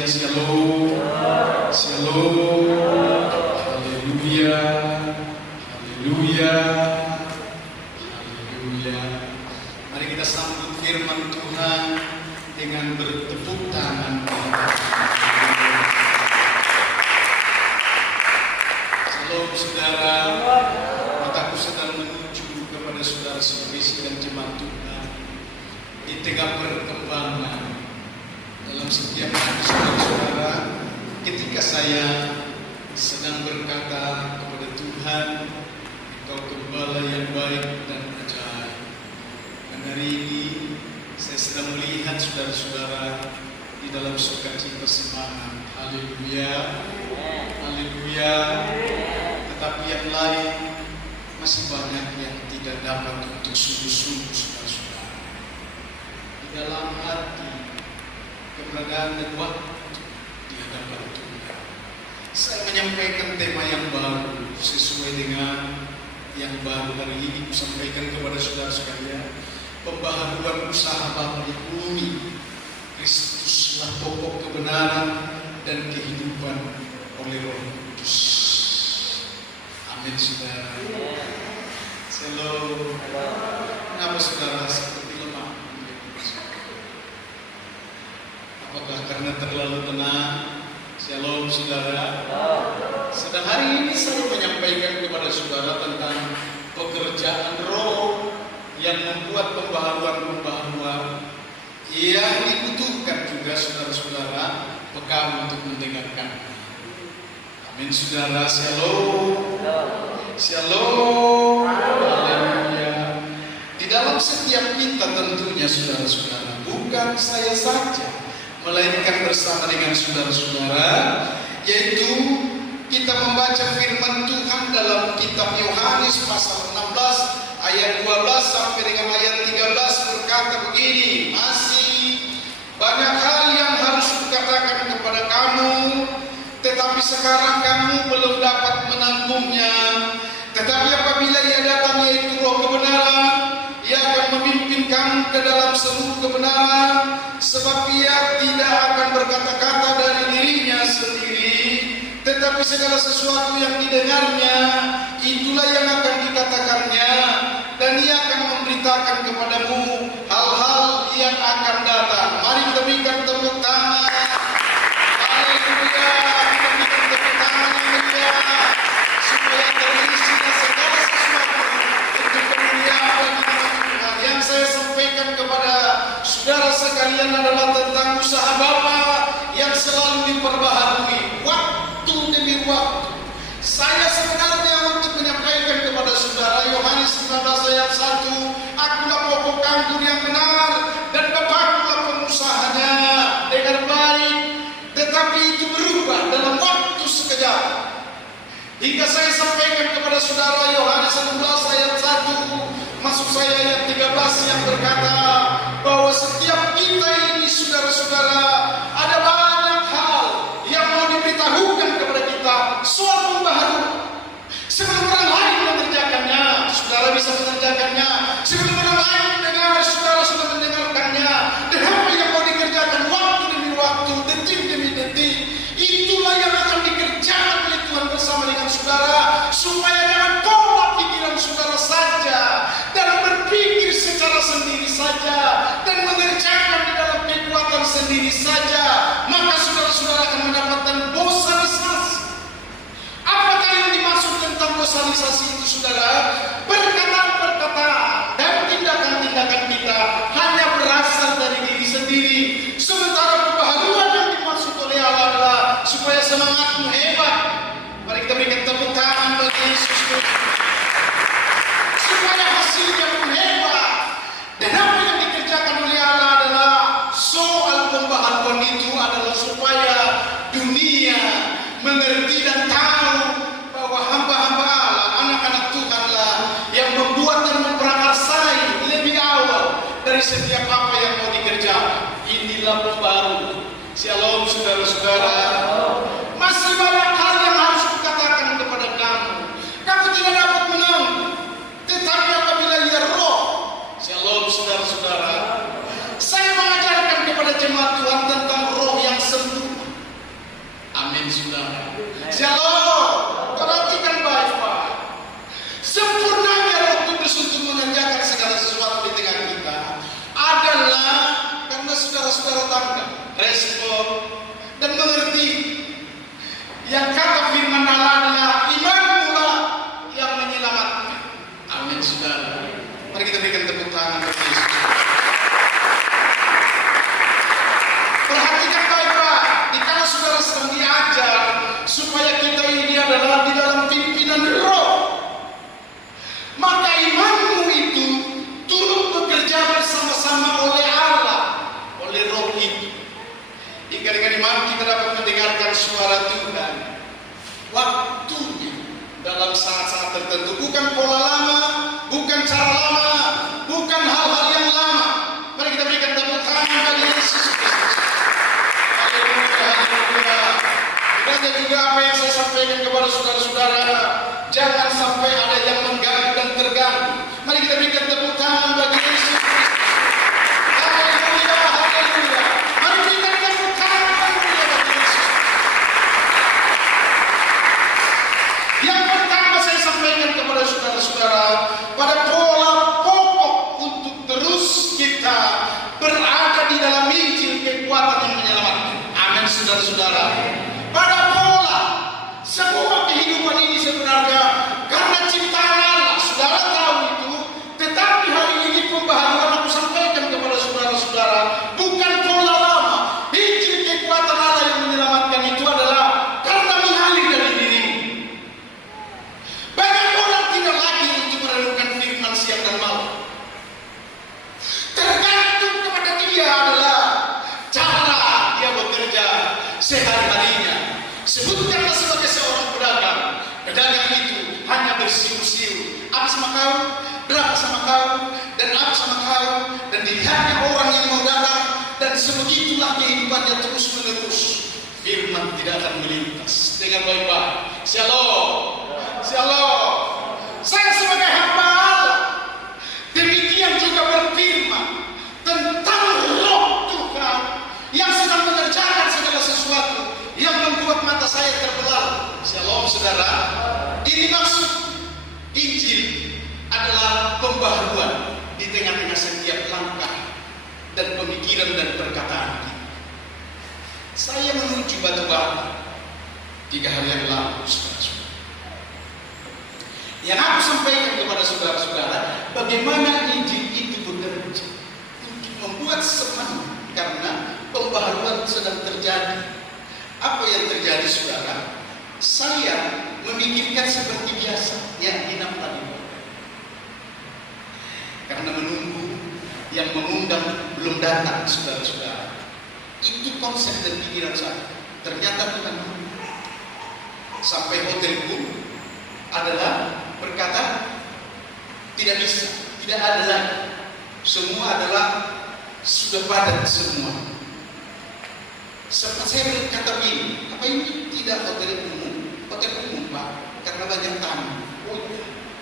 sekalian, shalom, shalom, haleluya, haleluya, haleluya. Mari kita sambut firman Tuhan dengan bertepuk tangan. Shalom saudara, mataku sedang menuju kepada saudara sebagai sidang jemaat Tuhan di tengah perkembangan dalam setiap hati saudara-saudara. Ketika saya sedang berkata kepada Tuhan, Engkau Gembala yang baik dan ajaib. Dan hari ini saya sedang melihat saudara-saudara di dalam sukacita semangat. Haleluya, haleluya. Tetapi yang lain masih banyak yang tidak dapat untuk sungguh-sungguh saudara-saudara di dalam hati, keberadaan dan waktu di hadapan Tuhan. Saya menyampaikan tema yang baru sesuai dengan yang baru hari ini kusampaikan kepada saudara sekalian. Pembaharuan usaha Bapa di bumi. Kristuslah pokok kebenaran dan kehidupan oleh Roh Kudus. Amin saudara. Shalom. Kenapa saudara seperti lemah? Apakah karena terlalu tenang? Shalom saudara. Sedang hari ini saya menyampaikan kepada saudara tentang pekerjaan Roh yang membuat pembaharuan-pembaharuan yang dibutuhkan juga saudara-saudara peka untuk mendengarkan. Amin saudara. Shalom. Shalom. Haleluya. Di dalam setiap kita tentunya saudara-saudara, bukan saya saja, melainkan bersama dengan saudara-saudara, yaitu kita membaca firman Tuhan dalam kitab Yohanes pasal 16 ayat 12 sampai dengan ayat 13 berkata begini, masih banyak hal yang harus kukatakan kepada kamu, tetapi sekarang kamu belum dapat menanggungnya. Tetapi apabila ia datang, yaitu Roh kebenaran, ia akan memimpin kamu ke dalam seluruh kebenaran, sebab ia tidak akan berkata-kata dari dirinya sendiri, tetapi segala sesuatu yang didengarnya, itulah yang akan dikatakannya, dan ia akan memberitakan kepadamu hal-hal yang akan datang. Mari kita berikan tepuk tangan. Haleluya. Kita berikan tepuk tangan yang meriah, supaya terisinya segala sesuatu untuk kemuliaan bagi nama Tuhan. Yang saya sampaikan kepada saudara sekalian adalah tentang usaha Bapa yang selalu diperbaharui waktu demi waktu. Saya sebenarnya untuk menyampaikan kepada saudara Yohanes 19 ayat 1, akulah pokok anggur yang benar dan Bapakkulah pengusahanya. Dengar baik, tetapi itu berubah dalam waktu sekejap. Hingga saya sampaikan kepada saudara Yohanes 16 ayat 1, maksud saya ayat 13 yang berkata bahwa setiap kita ini saudara-saudara ada banyak hal yang mau diberitahukan kepada kita soal pembaharuan. Sebelum orang lain mengerjakannya, saudara bisa mengerjakannya. Sebelum orang lain mendengar, saudara sudah mendengarkannya. Dan apa yang mau dikerjakan waktu demi waktu, detik demi detik, itulah yang akan dikerjakan oleh Tuhan bersama dengan saudara, supaya jangan pola pikiran saudara saja dan berpikir secara sendiri saja dan mengerjakan di dalam kekuatan sendiri saja, maka saudara-saudara akan mendapatkan bosanisasi. Apakah yang dimaksud tentang bosanisasi itu saudara? Perkataan-perkataan dan tindakan-tindakan kita hanya berasal dari diri sendiri, sementara pembaharuan yang dimaksud oleh Allah adalah supaya semangatmu hebat. Mari kita berikan tepuk tangan bagi Yesus Kristus, supaya hasilnya pun hebat. Dan apa yang dikerjakan oleh Allah adalah soal pembaharuan itu adalah supaya dunia mengerti dan tahu bahwa hamba-hamba Allah, anak-anak Tuhanlah yang membuat dan memprakarsai lebih awal dari setiap apa yang mau dikerjakan. Inilah pembaharuan. Shalom saudara-saudara. Masih banyak hal yang harus kukatakan kepada kamu. Kamu tidak dapat menang, tetapi apabila ia Roh. Shalom saudara-saudara. Saya mengajarkan kepada jemaat Tuhan tentang Roh yang sempurna. Amin, saudara. Shalom. Perhatikan baik-baik. Sempurnanya Roh Kudus untuk mengerjakan segala sesuatu di tengah kita adalah karena saudara-saudara tangkap, respon, dan mengerti yang kata firman Allah adalah iman pula yang menyelamatkan. Amin, saudara. Mari kita berikan tepuk tangan bagi Yesus. Perhatikan baik-baik. Dikala saudara sedang diajar supaya kita ini adalah di dalam pimpinan Roh, maka imanmu itu turut bekerja bersama-sama oleh Allah, oleh Roh itu. Hingga dengan iman kita dapat mendengarkan suara Tuhan. Waktunya dalam saat-saat tertentu, bukan pola lama, bukan cara lama, bukan hal-hal yang lama. Mari kita berikan tepuk tangan bagi Yesus Kristus. Haleluya, haleluya. Dan juga apa yang saya sampaikan kepada saudara-saudara, jangan sampai ada yang mengganggu dan terganggu. Mari kita berikan tepuk tangan bagi Yesus Kristus. Haleluya, haleluya. Mari berikan tepuk tangan bagi Yesus. Yang pertama saya sampaikan kepada saudara-saudara, pada pola pokok untuk terus kita berada di dalam Injil kekuatan yang menyelamatkan. Amin, saudara-saudara. Pada pola semua kehidupan ini sebenarnya karena ciptaan Allah, saudara tahu itu. Tetapi hari ini pembaharuan aku sampaikan kepada saudara-saudara bukan pola lama. Injil kekuatan Allah yang menyelamatkan itu adalah karena mengalir dari diri. Banyak orang tidak lagi untuk merenungkan firman siang dan malam. Tergantung kepada dia adalah cara dia bekerja sehari-harinya. Sebutkanlah sebagai seorang pedagang. Pedagang itu hanya bersiul-siul. Apa sama kau? Berapa sama kau? Dan apa sama kau? Dan dilihatnya orang yang mau datang. Dan sebegitulah kehidupannya terus menerus. Firman tidak akan melintas. Dengan baik-baik. Shalom. Shalom. Saya sebagai hamba Allah demikian juga berfirman tentang Roh Tuhan yang sedang mengerjakan segala sesuatu yang membuat mata saya terbelalak. Shalom, saudara. Ini maksud Injil adalah pembaharuan di tengah-tengah setiap langkah dan pemikiran dan perkataan kita. Saya menuju Batu Bara 3 hari yang lalu, saudara-saudara. Yang aku sampaikan kepada saudara-saudara, bagaimana Injil itu bekerja untuk membuat semangat karena pembaharuan sedang terjadi. Apa yang terjadi, saudara? Saya memikirkan seperti biasa yang Inam tadi. Karena menunggu yang mengundang belum datang, saudara-saudara. Itu konsep dan pikiran saya. Ternyata Tuhan sampai hotel pun adalah berkata tidak bisa, tidak ada lagi. Semua adalah sudah padat semua. Sempat saya berkata begini, apa ini tidak hotel umum? Hotel umum, Pak, karena banyak tamu. Oh,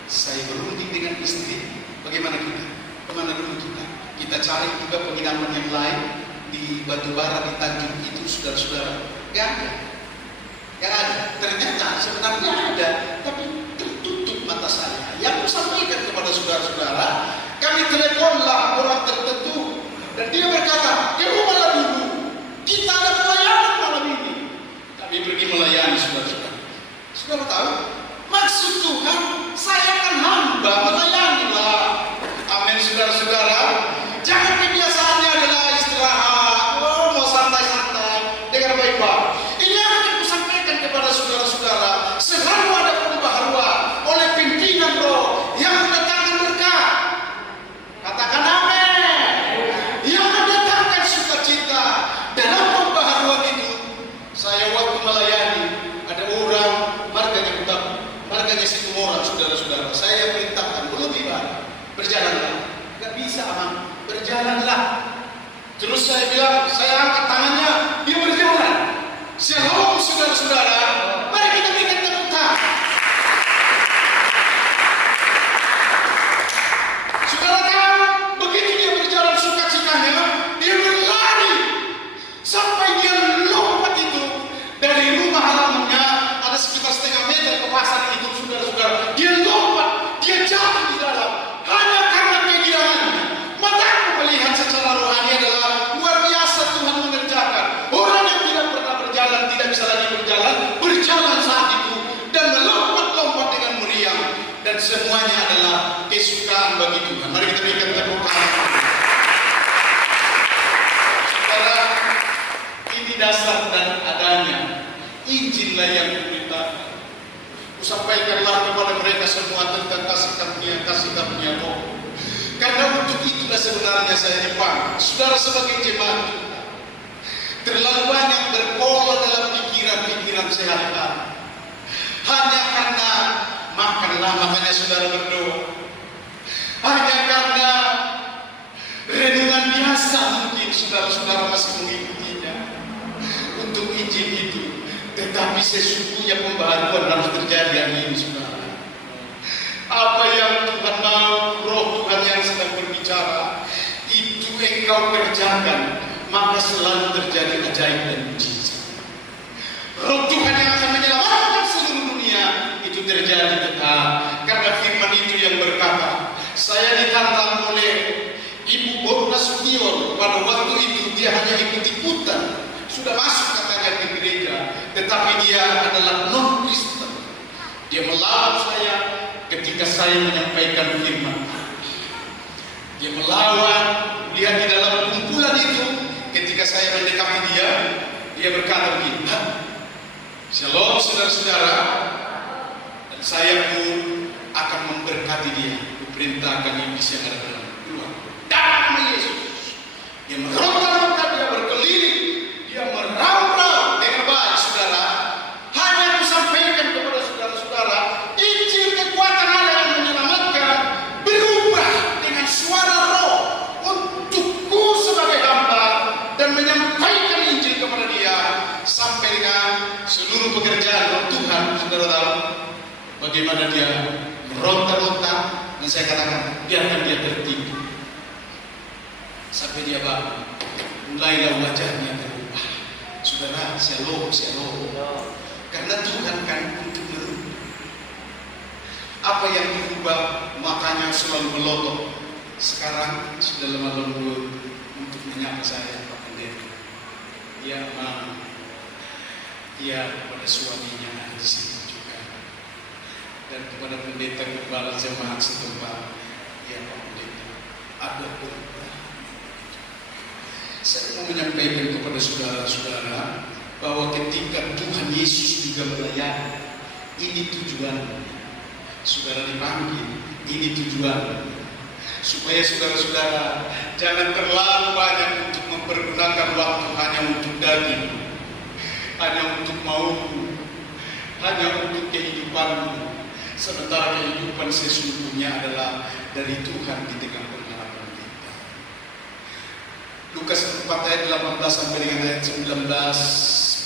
saya berunding dengan istri. Bagaimana kita? Kemana dulu kita? Kita cari juga penginapan yang lain di Batu Bara, di Tanjung itu, saudara-saudara. Gak ada. Gak ada. Ternyata sebenarnya ada, tapi tertutup mata saya. Yang saya sampaikan kepada saudara-saudara, kami teleponlah orang tertentu dan dia berkata, ya malah dulu kita ada pelayanan malam ini. Kami pergi melayani saudara-saudara. Saudara tahu, maksud Tuhan saya akan hamba melayanilah. Amin, saudara-saudara. Jangan kebiasaannya adalah istirahat, mau santai-santai, dengar baik-baik. Ini yang aku sampaikan kepada saudara-saudara. Selalu ada pembaharuan oleh pimpinan Roh yang mendatangkan berkat. Katakan amin. Yang mendatangkan sukacita dalam pembaharuan itu. Saya waktu melayani ada orang marganya utama, marganya Situmorang, saudara-saudara. Saya perintahkan lebih baik berjalanlah. Gak bisa, Amang, berjalanlah. Terus saya bilang, saya angkat tangannya, dia berjalan. Shalom, saudara-saudara. Mari kita berikan tepuk tangan. Saudara tahu, begitu dia berjalan sukacitanya, dia berlari sampai dia lompat itu dari rumah bagi Tuhan. Mari kita berikan tepuk tangan. Saudara, ini dasar dan adanya Injillah yang kuberitakan. Kusampaikanlah kepada mereka semua tentang kasih karunia Roh. Karena untuk itulah sebenarnya saya dipanggil. Saudara sebagai jemaat Tuhan, terlalu banyak berpola dalam pikiran-pikiran sehari-hari. Hanya karena makanlah, makanya saudara berdoa. Hanya karena renungan biasa mungkin saudara-saudara masih mengikutinya untuk Injil itu. Tetapi sesungguhnya pembaharuan harus terjadi hari ini, saudara. Apa yang Tuhan mau, Roh Tuhan yang sedang berbicara, itu engkau kerjakan, maka selalu terjadi ajaib dan mujizat. Roh Tuhan yang akan menyelamatkan seluruh dunia, itu terjadi tetap. Karena firman itu yang berkata, saya ditantang oleh Ibu Borna Sution. Pada waktu itu dia hanya ikut-ikutan, sudah masuk katanya ke gereja, tetapi dia adalah non-Kristen. Dia melawan saya ketika saya menyampaikan firman. Dia melawan, dia di dalam kumpulan itu. Ketika saya mendekati dia, dia berkata begini, Shalom saudara-saudara, dan saya pun akan memberkati dia. Kuperintahkan iblis yang ada dalam keluar. Dalam nama Yesus. Dia meronta-ronta, dia berkeliling, dia meraung-raung dengan baik, saudara. Hanya kusampaikan kepada saudara-saudara, Injil kekuatan Allah yang menyelamatkan berubah dengan suara Roh untukku sebagai hamba dan menyampaikan Injil kepada dia sampai dengan seluruh pekerjaan Roh Tuhan. Saudara tahu bagaimana dia meronta-ronta, dan saya katakan biarkan dia tertipu sampai dia bangun. Mulailah wajahnya berubah. Saudara, shalom. Karena Tuhan kan untuk merubah. Apa yang dirubah makanya selalu melotot. Sekarang sudah lemah lembut untuk menyapa saya, Pak Pendeta. Dia mau, dia kepada suaminya ada di sini juga, dan kepada pendeta kepala jemaat setempat. Ya Pak Pendeta, ada perubahan. Saya mau menyampaikan kepada saudara-saudara bahwa ketika Tuhan Yesus juga melayani, ini tujuan saudara dipanggil, ini tujuan supaya saudara-saudara jangan terlalu banyak untuk mempergunakan waktu hanya untuk daging, hanya untuk maumu, hanya untuk kehidupanmu, sementara kehidupan sesungguhnya adalah dari Tuhan di tengah pengharapan kita. Lukas 4 ayat 18 sampai dengan ayat 19,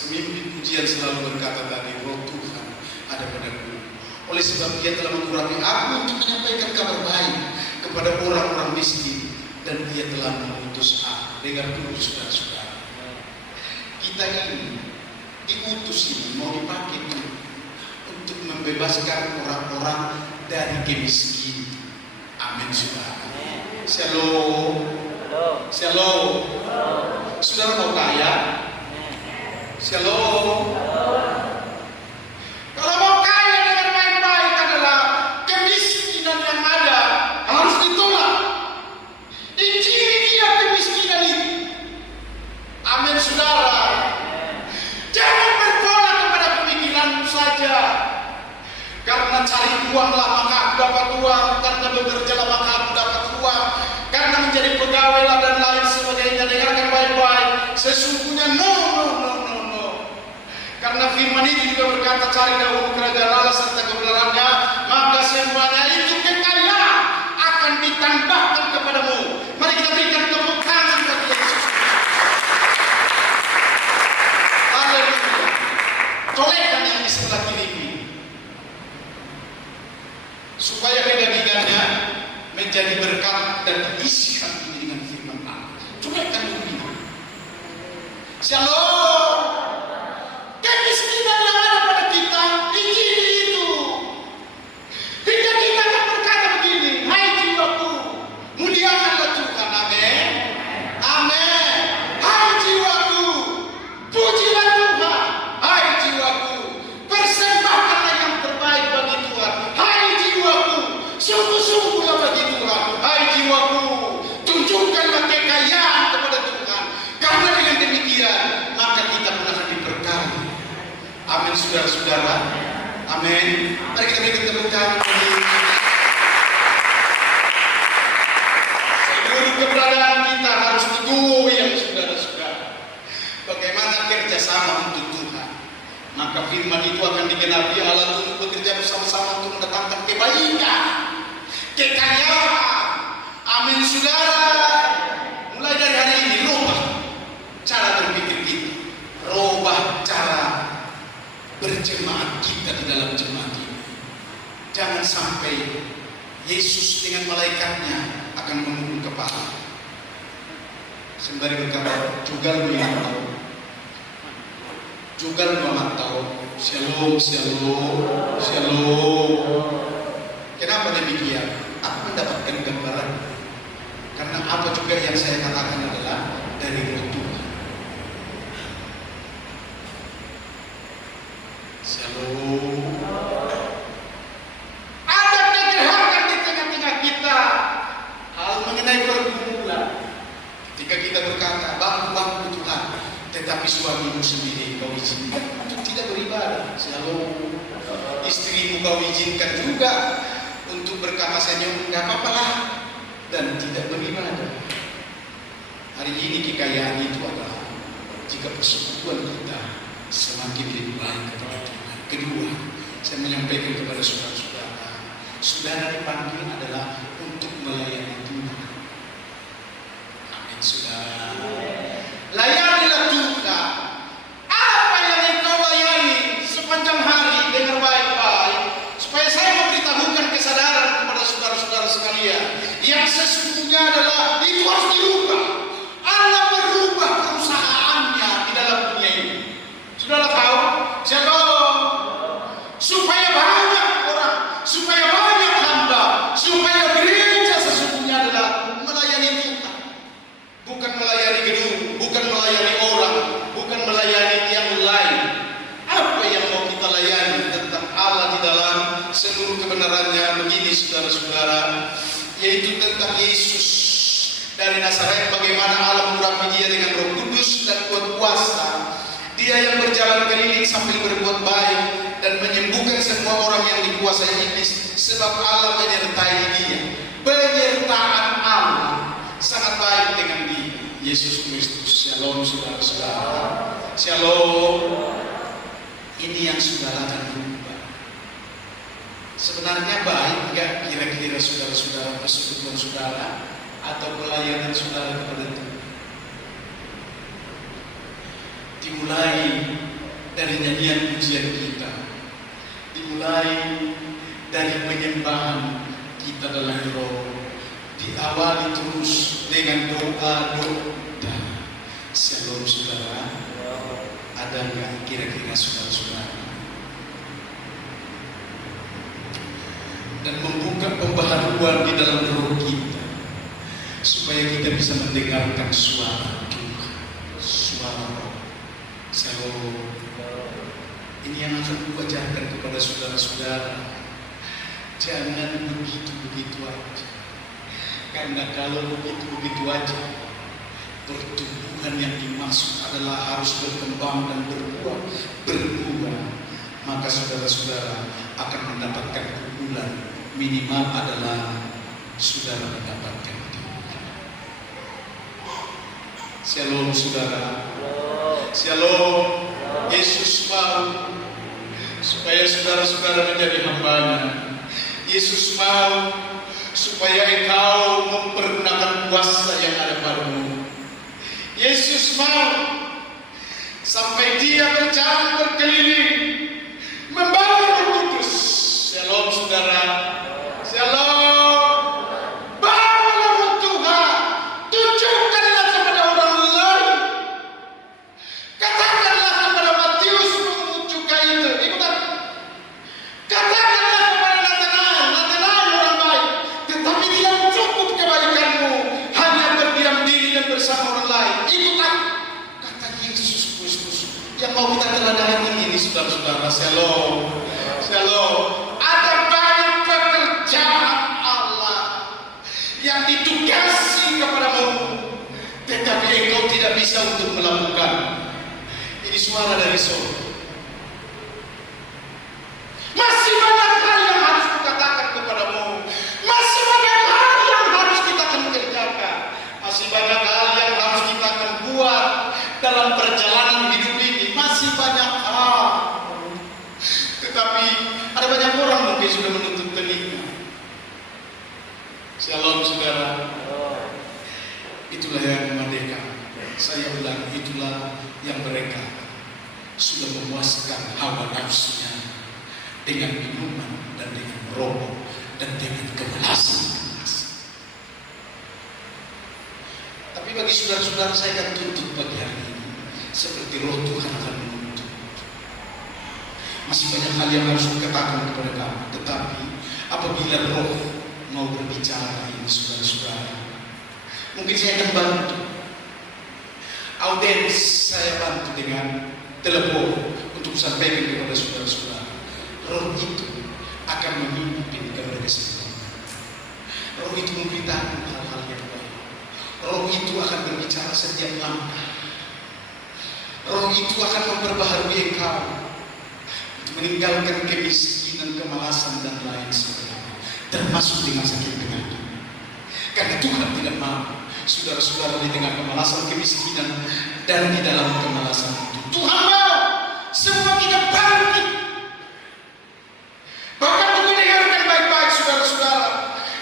pemimpin pujian selalu berkata tadi, Roh Tuhan ada padaku. Oleh sebab dia telah mengurangi aku untuk menyampaikan kabar baik kepada orang-orang miskin, dan dia telah mengutus aku. Dengan dulu saudara-saudara, kita ini diutus ini mau dipakai untuk membebaskan orang-orang dari kemiskinan. Amin saudara. Shalom. Saudara mau kaya? Shalom. Kalau mau kaya dengan baik-baik adalah kemiskinan yang ada harus ditolak. Injili dia kemiskinan itu. Amin saudara. Jangan berpola kepada pemikiranmu saja. Karena cari uanglah maka aku dapat uang, karena bekerjalah maka aku dapat uang, karena menjadi pegawailah dan lain sebagainya. Dengarkan baik-baik. Sesungguhnya no. Karena firman itu juga berkata, cari dahulu kerajaan Allah serta kebenarannya, maka semuanya itu kekayaan akan ditambahkan kepadamu. Mari kita berikan tepuk tangan bagi Yesus. Haleluya. Colekkan yang di sebelah kiri ini, supaya kedagingannya menjadi berkat dan diisikan dengan firman Allah. Colekkan begini. Shalom. Kemiskinan yang ada pada kita, Injil itu. Hingga kita akan berkata begini, hai jiwaku, muliakanlah Tuhan. Amin. Amin. Hai jiwaku, pujilah Tuhan. Hai jiwaku, persembahkanlah yang terbaik bagi Tuhan. Hai jiwaku, sungguh-sungguhlah bagi Tuhan. Amin, saudara-saudara. Amin. Mari kita berikan tepuk tangan seluruh keberadaan kita harus teguh yang saudara-saudara. Bagaimana kerjasama untuk Tuhan? Maka firman itu akan digenapi. Allah untuk bekerja bersama-sama untuk mendatangkan kebaikan, kekayaan. Amin, saudara. Mulai dari hari ini rubah cara berpikir kita, rubah cara berjemaat kita di dalam jemaat ini. Jangan sampai Yesus dengan malaikatnya akan memukul kepala sembari berkata, "Jugal tahu, jugal tahu, shalom, shalom, shalom." Kenapa demikian? Aku mendapatkan gambaran. Karena apa juga yang saya katakan adalah dari Roh Tuhan. Shalom. Ada kegerakan di tengah-tengah kita. Hal mengenai pergumulan. Ketika kita berkata, "Bangku Tuhan," tetapi suamimu sendiri kau izinkan untuk tidak beribadah. Shalom. Istrimu kau izinkan juga untuk berkata, "Senyum, nggak apa-apa lah," dan tidak beribadah. Hari ini kekayaan itu adalah jika persekutuan kita semakin lebih baik kepada Tuhan. Kedua, saya menyampaikan kepada saudara-saudara, saudara dipanggil adalah untuk melayani Tuhan. Amin, saudara. Layanilah Tuhan. Apa yang engkau layani sepanjang hari, dengar baik-baik, supaya saya memberitahukan kesadaran kepada saudara-saudara sekalian. Yang sesungguhnya adalah itu harus dirubah. Allah merubah perusahaannya di dalam dunia ini. Saudara tahu? Siapa? Supaya banyak orang, supaya banyak hamba, supaya gereja sesungguhnya adalah melayani Tuhan. Bukan melayani gedung, bukan melayani orang, bukan melayani yang lain. Apa yang mau kita layani tentang Allah di dalam seluruh kebenarannya begini, saudara-saudara, yaitu tentang Yesus dari Nazaret, bagaimana Allah mengurapi dia dengan Roh Kudus dan kuat kuasa. Dia yang berjalan keliling sambil berbuat baik dan menyembuhkan semua orang yang dikuasai iblis, sebab Allah menyertai dia. Penyertaan Allah sangat baik dengan dia, Yesus Kristus. Shalom, saudara-saudara. Shalom. Ini yang saudara akan berubah. Sebenarnya baik enggak kira-kira saudara-saudara persekutuan saudara atau pelayanan saudara kepada Tuhan? Dimulai dari nyanyian pujian kita, dimulai dari penyembahan kita dalam roh, diawali terus dengan doa-doa. Shalom, saudara. Ada nggak kira-kira saudara-saudara? Dan membuka pembaharuan di dalam roh kita, supaya kita bisa mendengarkan suara Tuhan, suara roh. Shalom. Ini yang akan kuajarkan kepada saudara-saudara. Jangan begitu-begitu aja. Karena kalau begitu-begitu aja, pertumbuhan yang dimaksud adalah harus berkembang dan berbuah. Maka saudara-saudara akan mendapatkan keunggulan. Minimal adalah saudara mendapatkan keunggulan. Shalom, saudara. Shalom. Yesus mau supaya saudara-saudara menjadi hamba-Nya. Yesus mau supaya engkau mempergunakan kuasa yang ada padamu. Yesus mau sampai dia berjalan berkeliling membawa Roh Kudus. Shalom, saudara. Shalom. Bawalah Roh Tuhan. Tunjukkanlah kepada orang lain. Katakanlah kepada Matius menunjukkan itu. Ikutan. Katakanlah kepada Nathanael orang baik. Tetapi tidak cukup kebaikanmu hanya berdiam diri dan bersama orang lain. Ikutan. Kata Yesus Kristus yang mau kita teladani ini, saudara-saudara. Shalom. Shalom. Ada banyak pekerjaan Allah yang ditugasi kepadamu, tetapi engkau tidak bisa untuk melakukan. Ini suara dari surga. dia sudah menutup telinga. Shalom saudara. Itulah yang merdeka. Saya ulang, itulah yang mereka sudah memuaskan hawa nafsunya dengan minuman dan dengan merokok dan dengan kemalasan. Tapi bagi saudara-saudara, saya akan tuntut pagi hari ini seperti roh Tuhan akan menuntut. Masih banyak hal yang harus dikatakan kepada kamu, tetapi apabila roh mau berbicara ini saudara-saudara, mungkin saya akan bantu. Audiens saya bantu dengan telepon untuk sampaikan kepada saudara-saudara. Roh itu akan memimpin kepada kesimpulan. Roh itu memberitakan hal-hal yang baik. Roh itu akan berbicara setiap langkah. Roh itu akan memperbaharui engkau untuk meninggalkan kemiskinan, kemalasan dan lain sebagainya, termasuk dengan sakit penyakit. Karena Tuhan tidak mau saudara-saudara di tengah kemalasan, kemiskinan dan di dalam kemalasan itu. Tuhan mau semua kita bangkit. Bahkan untuk dengarkan baik-baik saudara-saudara,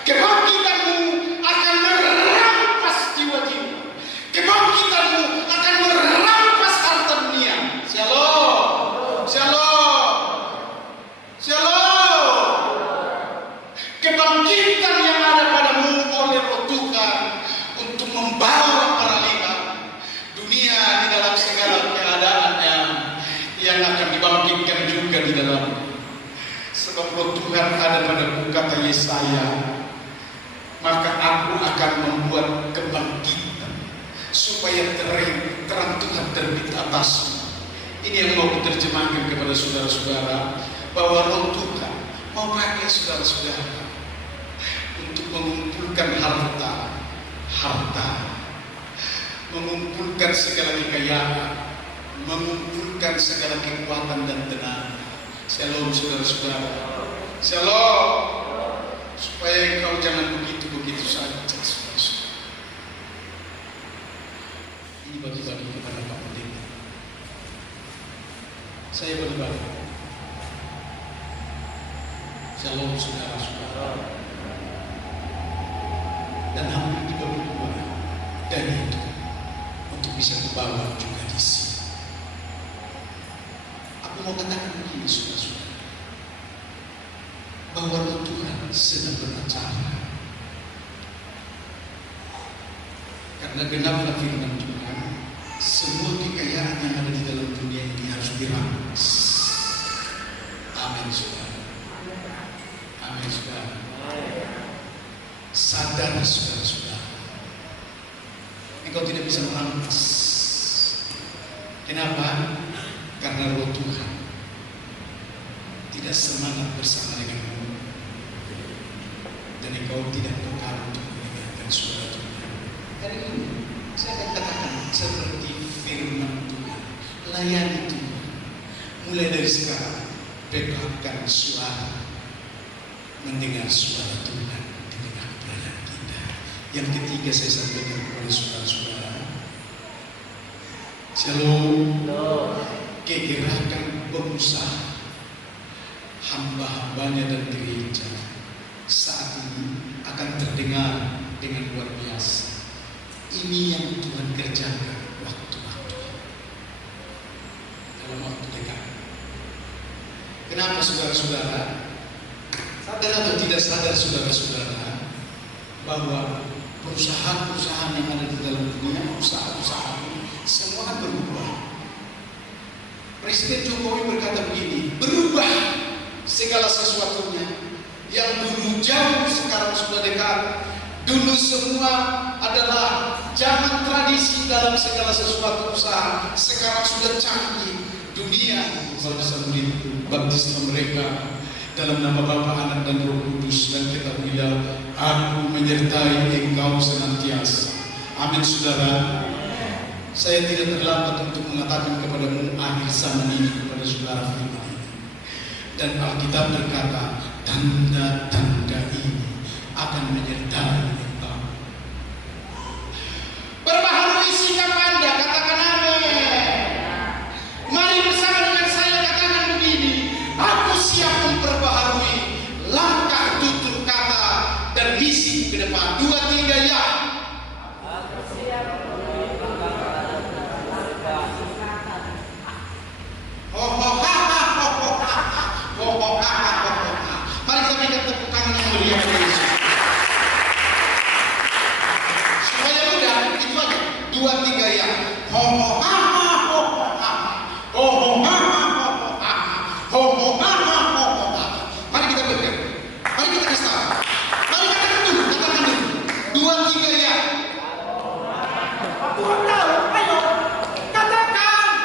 kebangkitanmu akan merampas jiwa-jiwa. Kebangkitanmu akan merampas harta dunia. Shalom, shalom, shalom. Kebangkitan yang ada padamu oleh roh Tuhan untuk membawa para lihat dunia di dalam segala keadaannya yang akan dibangkitkan juga di dalam. Sebab roh Tuhan ada padaku, kata Yesaya, maka aku akan membuat kebangkitan supaya terang Tuhan terbit atasmu. Ini yang mau diterjemahkan kepada saudara-saudara, bahwa roh Tuhan mau pakai saudara-saudara untuk mengumpulkan harta, mengumpulkan segala kekayaan, mengumpulkan segala kekuatan dan tenaga. Shalom saudara-saudara. Shalom. Supaya engkau jangan begitu-begitu saja. Ini bagi-bagi kepada Pak Pendeta. Saya bagi-bagi. Shalom saudara-saudara. Dan hampir 32 dari itu untuk bisa dibawa juga di sini. Aku mau katakan begini saudara-saudara, bahwa roh Tuhan sedang berbicara. Karena genaplah firman Tuhan, semua kekayaan yang ada di dalam dunia ini harus dirampas. Amin saudara. Amin saudara. Sadar saudara-saudara, engkau tidak bisa merampas. Kenapa? Karena roh Tuhan tidak semangat bersama denganmu, dan engkau tidak kekal untuk mendengarkan suara Tuhan. Hari ini saya akan katakan seperti firman Tuhan, layani Tuhan. Mulai dari sekarang, pekatkan suara, mendengar suara Tuhan di tengah perayaan kita. Yang ketiga saya sampaikan kepada saudara-saudara, shalom. Kegerakan pengusaha, hamba-hambanya dan gereja saat ini akan terdengar dengan luar biasa. Ini yang Tuhan kerjakan waktu-waktu dalam waktu dekat. Kenapa saudara-saudara? Sadar atau tidak sadar saudara-saudara, bahwa perusahaan-perusahaan yang ada di dalam dunia, usaha-usaha ini semua berubah. Presiden Jokowi berkata begini, berubah segala sesuatunya. Yang dulu jauh sekarang sudah dekat. Dulu semua adalah zaman tradisi dalam segala sesuatu usaha. Sekarang sudah canggih dunia. Bangsa murid baptisme mereka dalam nama Bapa, Anak dan Roh Kudus, dan ketahuilah aku menyertai engkau senantiasa. Amin saudara. Saya tidak terlambat untuk mengatakan kepadamu akhir zaman ini kepada saudara firman ini. Dan Alkitab berkata, tanda-tanda ini akan menyertai engkau. Perbaharui sikap Anda, katakan amin. Mari bersama dengan saya katakan begini, aku siap memperbaharui Ho ho ha ha ho ho ha. Ho ho ha ha ho ho ha. Ho ho ha ha ho ho ha. Mari kita berikan. Mari kita kasih tahu. Mari katakan dulu, katakan dulu. 2, 3 ya. Tuhan tahu, ayo katakan.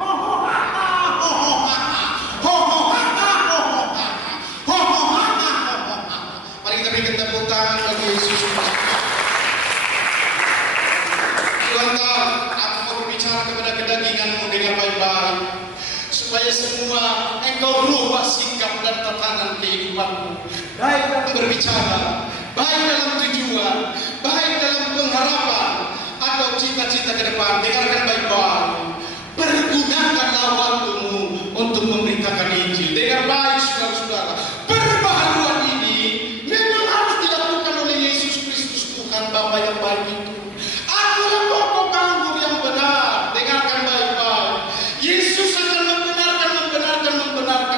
Ho ho ha ha. Ho ho ha ha. Ho ho ha ha ho ho ha. Ho ho ha ha ho ho ha. Mari kita berikan tepuk tangan bagi Yesus. Tuhan tahu, aku mau berbicara kepada kedaginganmu dengan baik-baik, supaya semua engkau rubah sikap dan tatanan kehidupanmu. Baik dalam berbicara, baik dalam tujuan, baik dalam pengharapan atau cita-cita ke depan. Dengarkan baik-baik. Pergunakanlah waktumu untuk memberitakan Injil. Dengar baik saudara-saudara. Perbaharuan ini memang harus dilakukan oleh Yesus Kristus, Tuhan Bapa yang baik itu. Akulah pokok anggur yang benar. Dengarkan baik-baik. Yesus akan membenarkan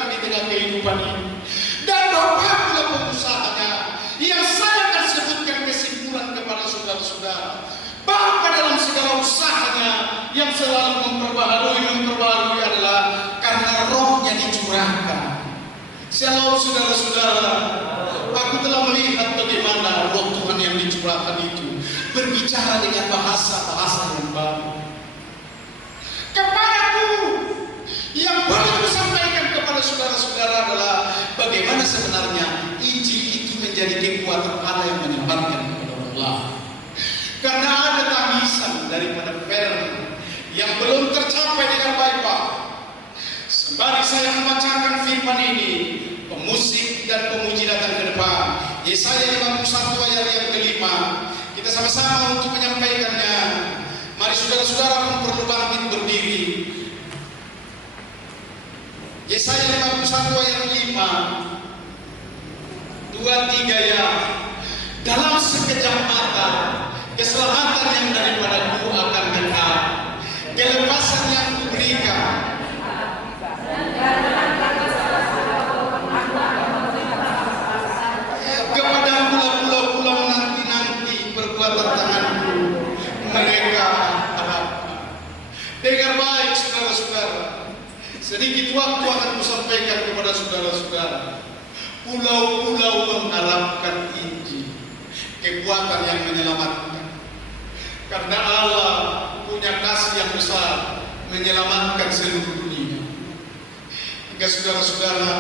di tengah kehidupan ini. Dan Bapaklah pengusahanya, yang saya akan sebutkan kesimpulan kepada saudara-saudara. Bapa dalam segala usahanya yang selalu memperbaharui adalah karena rohnya dicurahkan. Shalom saudara-saudara. Aku telah melihat bagaimana roh Tuhan yang dicurahkan itu berbicara dengan bahasa-bahasa yang baru kepadaku. Yang boleh aku sampaikan kepada saudara-saudara adalah bagaimana sebenarnya Injil itu menjadi kekuatan Allah yang menyebarkan kepada Allah. Karena ada tangisan daripada firman yang belum tercapai dengan baik-baik. Sembari saya membacakan firman ini, pemusik dan pemuji datang ke depan. Yesaya 51 ayat yang ke-5. Kita sama-sama untuk menyampaikannya. Mari saudara-saudara pun perlu bangkit berdiri. Yesaya 51 ayat 5. 2, 3 ya. Dalam sekejap mata keselamatan yang daripadaku akan datang, kelepasan yang kuberikan. Kepada pulau-pulau menanti-nanti perbuatan tanganku, mereka harap. Dengar baik saudara-saudara. Sedikit waktu akan kusampaikan kepada saudara-saudara. Pulau-pulau mengharapkan Injil, kekuatan yang menyelamatkan. Karena Allah punya kasih yang besar menyelamatkan seluruh dunia. Hingga saudara-saudara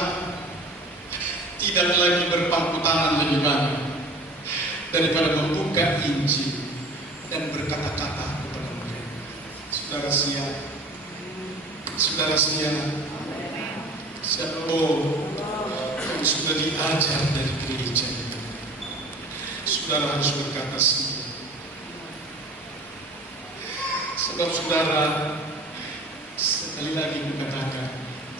tidak lagi berpangku tangan lebih banyak daripada membuka Injil dan berkata-kata kepada mereka. Saudara siap, saudara siap. Shalom. Kamu sudah diajar dari gereja itu. Saudara harus berkata siap. Sebab saudara, sekali lagi kukatakan,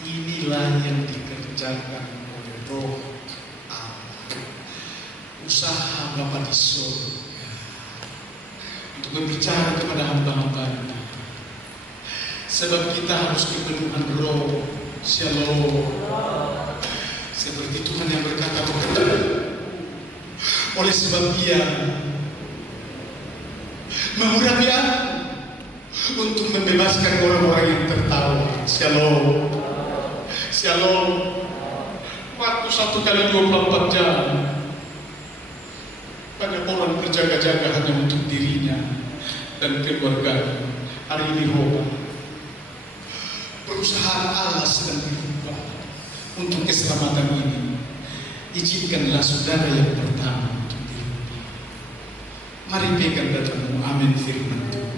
inilah yang dikerjakan oleh Roh Allah. Usaha Bapa di surga untuk berbicara kepada hamba-hamba-Nya. Sebab kita harus kepenuhan Roh. Shalom. Seperti Tuhan yang berkata kepada, oleh sebab Dia mengurapi aku untuk membebaskan orang-orang yang tertawa. Shalom. Shalom. Waktu 1 kali 24 jam, banyak orang berjaga-jaga hanya untuk dirinya dan keluarganya. Hari ini roba. Perusahaan Allah sedang berubah untuk keselamatan ini. Izinkanlah saudara yang pertama untuk dirubah. Mari pegang dadamu. Amin firman Tuhan.